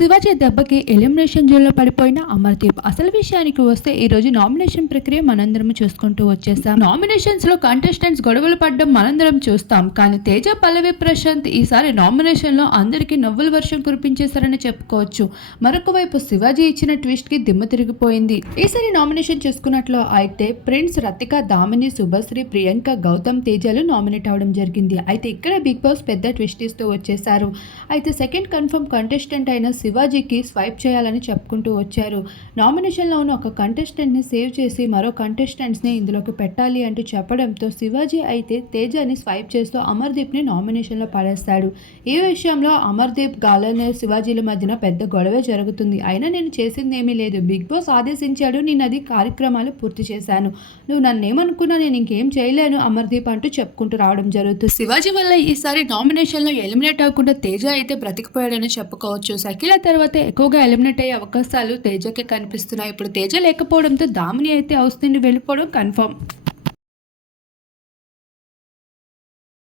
శివాజీ దెబ్బకి ఎలిమినేషన్ జోన్లో పడిపోయిన అమర్దీప్. అసలు విషయానికి వస్తే ఈ రోజు నామినేషన్ ప్రక్రియ మనందరం చూసుకుంటూ వచ్చేసాం. నామినేషన్స్ లో కంటెస్టెంట్స్ గొడవలు పడ్డం మనందరం చూస్తాం. కానీ తేజ, పల్లవి, ప్రశాంత్ ఈసారి నామినేషన్ లో అందరికీ నవ్వుల వర్షం కురిపించేశారని చెప్పుకోవచ్చు. మరొక వైపు శివాజీ ఇచ్చిన ట్విస్ట్ కి దిమ్మ తిరిగిపోయింది. ఈసారి నామినేషన్ చూసుకున్నట్లు అయితే ప్రిన్స్, రతిక, దామిని, శుభశ్రీ, ప్రియాంక, గౌతమ్, తేజలు నామినేట్ అవడం జరిగింది. అయితే ఇక్కడ బిగ్ బాస్ పెద్ద ట్విస్ట్ ఇస్తూ వచ్చేసారు. అయితే సెకండ్ కన్ఫర్మ్ కంటెస్టెంట్ అయిన శివాజీకి స్వైప్ చేయాలని చెప్పుకుంటూ వచ్చారు. నామినేషన్లో ఉన్న ఒక కంటెస్టెంట్ని సేవ్ చేసి మరో కంటెస్టెంట్స్ని ఇందులోకి పెట్టాలి అంటూ చెప్పడంతో శివాజీ అయితే తేజని స్వైప్ చేస్తూ అమర్దీప్ని నామినేషన్లో పడేస్తాడు. ఈ విషయంలో అమర్దీప్, గాలనే, శివాజీల మధ్యన పెద్ద గొడవే జరుగుతుంది. అయినా నేను చేసిందేమీ లేదు, బిగ్ బాస్ ఆదేశించాడు, నేను అది కార్యక్రమాలు పూర్తి చేశాను, నువ్వు నన్నేమనుకున్నా నేను ఇంకేం చేయలేను అమర్దీప్ అంటూ చెప్పుకుంటూ రావడం జరుగుతుంది. శివాజీ వల్ల ఈసారి నామినేషన్లో ఎలిమినేట్ అవ్వకుండా తేజ అయితే బ్రతికిపోయాడని చెప్పుకోవచ్చు. సకిల తర్వాత ఎక్కువగా ఎలిమినేట్ అయ్యే అవకాశాలు తేజకే కనిపిస్తున్నాయి. ఇప్పుడు తేజ లేకపోవడంతో దామిని అయితే హౌస్ నుండి వెళ్ళిపోవడం కన్ఫర్మ్.